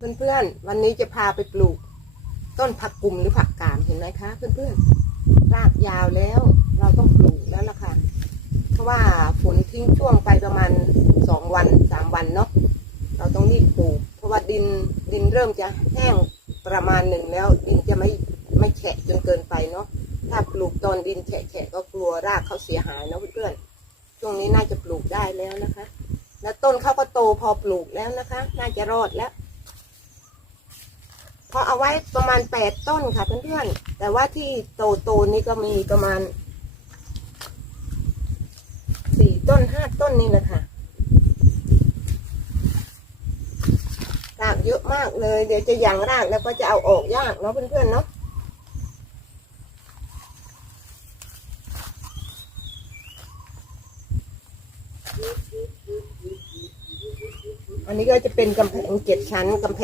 เพื่อนๆ วันนี้จะพาไปปลูก ต้นผักกุมหรือผักกาดเห็นไหมคะเพื่อนๆ รากยาวแล้วเราต้องปลูกแล้วล่ะค่ะ เพราะว่าฝนทิ้งช่วงไปประมาณสองวันสามวันเนาะ เราต้องรีบปลูก เพราะว่าดินดินเริ่มจะแห้งประมาณหนึ่งแล้ว ดินจะไม่ไม่แฉะจนเกินไปเนาะ ถ้าปลูกตอนดินแฉะก็กลัวรากเขาเสียหายเนาะเพื่อนๆ ช่วงนี้น่าจะปลูกได้แล้วนะคะ แล้วต้นเขาก็โตพอปลูกแล้วนะคะ น่าจะรอดแล้ว พอเอาไว้ประมาณแปดต้นค่ะเพื่อนๆ แต่ว่าที่โตโตนี่ก็มีประมาณสี่ต้นห้าต้นนี่แหละค่ะรากเยอะมากเลย เดี๋ยวจะหยังรากแล้วก็จะเอาออกยากเนาะเพื่อนๆเนาะอันนี้ก็จะเป็นกำแพงเจ็ดชั้นกำแพง